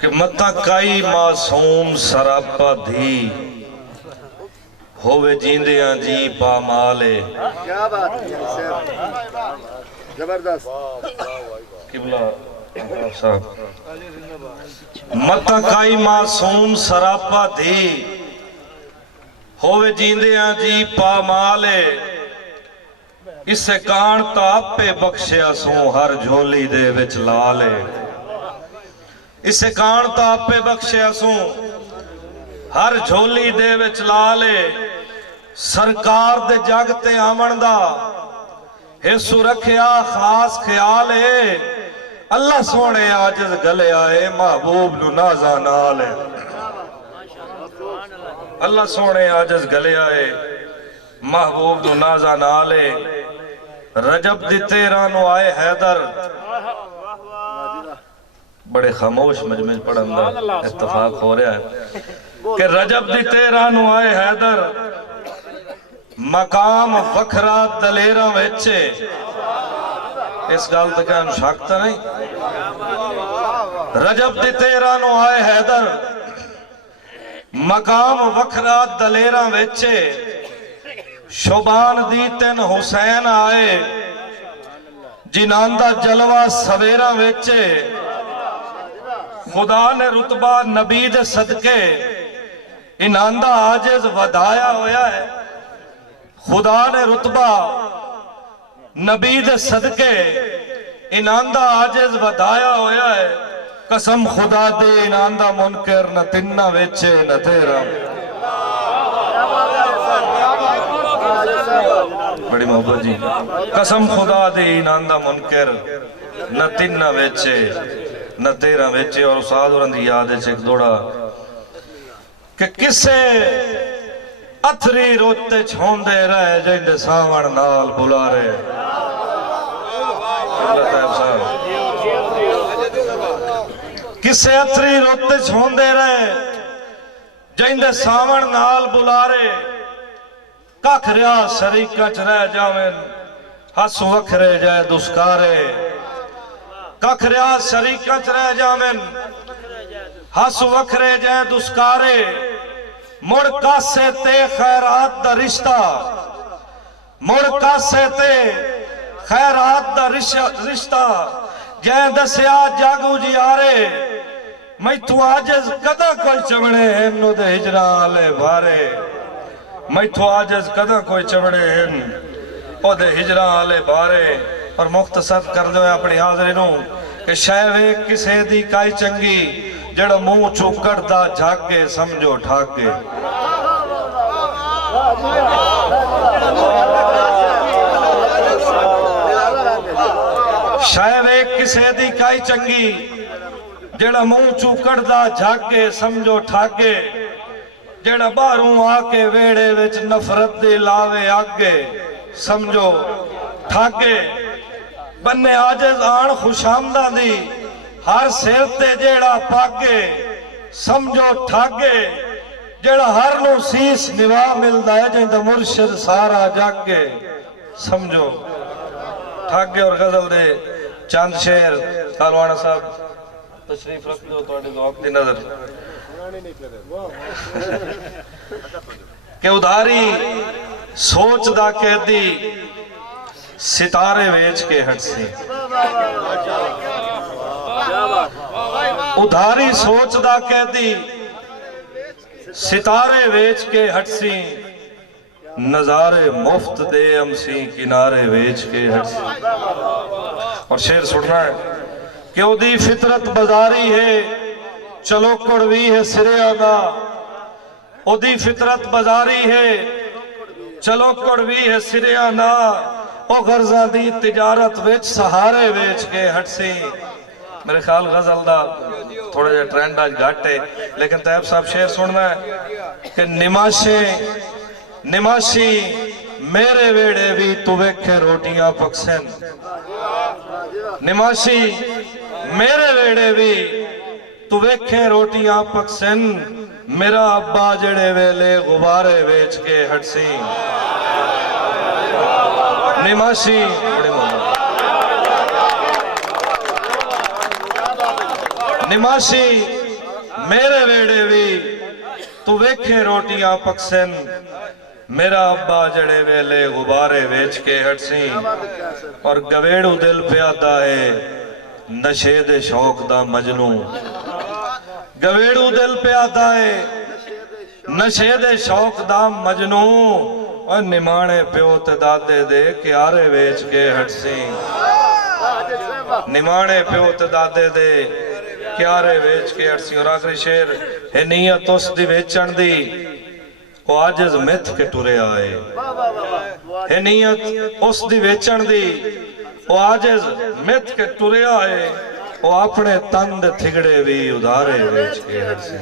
کہ متا کائی معصوم سراپا دھی ہووے جیندیاں جی پامالے کیا بات ہے زبردست قبلہ صاحب متا کائی معصوم سراپا دھی ہووے جیندیاں جی پامالے اس سے کان تاپ پہ بخشیا سوں ہر جھولی دے وچ لالے اس سے کان تاپ پہ بخشیا سوں ہر جھولی دے وچ لالے سرکار دے جاگتے آمن دا حصو رکھیا خاص خیال ہے اللہ سونے آجز گلے آئے محبوب نو نازا نالے اللہ سونے آجز گلے آئے محبوب نو نازا نالے رجب دی 13 نو آئے حیدر بڑے خاموش مجمع پڑھن دا اتفاق ہو رہا ہے کہ رجب دی 13 نو آئے حیدر مقام وکھرا دلیراں وچے اس گال تک ہم شاکتا نہیں رجب دی 13 نو آئے حیدر مقام وکھرا دلیراں وچے شبان دی 3 حسین آئے جناندہ جلوہ سویرہ وچے خدا نے رتبہ نبی دے صدقے اناندہ آجز ودایا ہویا ہے خدا نے رتبہ نبی دے صدقے اناندہ آجز ودایا ہویا ہے قسم خدا دے اناندہ منکر نہ تنہ ویچے نہ تیرا بڑی محبت جی قسم خدا دے اناندہ منکر نہ تنہ ویچے نہ تیرا ویچے اور استاد اور اندھی یاد ہے چک دوڑا کہ کسے اتھری روتے چھوندے رہے جائندے ساون نال بلا رہے اللہ تعالیٰ صاحب کسے اتھری روتے چھوندے رہے جائندے ساون نال بلا رہے کاکھ ریا شریکہ چرہ جاویں ہس وکھرے جائے دسکارے کاکھ ریا شریکہ چرہ جاویں ہس وکھرے جائے دسکارے مڑ کاسے تے خیرات دا رشتہ مڑ کاسے تے خیرات دا رشتہ جائے دسیا جاگو جی آرے میں تو آجز کدا کوئی چمڑے انو دے ہجران آلے بھارے میں تو آجز کدا کوئی چمڑے انو دے ہجران آلے بھارے اور مختصر کر دو اپنی حاضرینوں کہ شایوے کسے دی کائی چنگی جڑا منہ چوکڑ دا جھاکے سمجھو ٹھاکے شایوے کسے دی کائی چنگی جڑا منہ چوکڑ دا جھاکے سمجھو ٹھاکے جڑا باروں آکے ویڑے وچ نفرت دی لاوے آگے سمجھو ٹھاکے بننے آجز آن خوش آمدہ دی ہر سیرتے جیڑا پاکے سمجھو ٹھاکے جیڑا ہر نو سیس نواہ ملدا ہے جیندہ مرشد سارا جاکے سمجھو ٹھاکے اور غزل دے چاند شیر کالوانا صاحب تشریف رکھ دو توڑے دو وقتی نظر کہ ادھاری سوچ دا کہہ دی ستارے ویچ کے ہٹ سی ادھاری سوچ دا کہہ دی ستارے ویچ کے ہٹ سی نظارے مفت دے امسی کنارے ویچ کے ہٹ سی اور شعر سننا ہے کہ او دی فطرت بازاری ہے چلو کڑوی ہے سرے آگا او دی فطرت بازاری ہے چلو کڑوی ہے سرے آنا او غرزہ دی تجارت ویچ سہارے ویچ کے ہٹ سی میرے خیال غزل دا تھوڑا جا ٹرینڈ آج گھاٹے لیکن طیب صاحب شعر سننا ہے کہ نماشی میرے ویڑے بھی تو ویکھے روٹیاں پکسن نماشی میرے ویڑے بھی تو ویکھے روٹیاں پکسن میرا ابا جڑے ویلے غبارے ویچ کے ہٹ سی نماشی نماشی میرے ویڑے بھی تو ویکھے روٹیاں پکسن میرا ابا جڑے ویلے غبارے ویچ کے ہٹسی اور گویڑو دل پیادا ہے نشے دے شوق دا مجنوں گویڑو دل پیادا ہے نشے دے شوق دا مجنوں اور نمانے پیو تے دادے دے کیارے ویچ کے ہٹسی نمانے پیو تے دادے دے کیارے ویچ کے ہٹسی اور آخری شیر ہے نیت اس دی ویچن دی وہ آجز مت کے ٹورے آئے ہے نیت اس دی ویچن دی وہ آجز مت کے ٹورے آئے وہ اپنے تند تھگڑے بھی ادھارے ویچ کے ہٹسی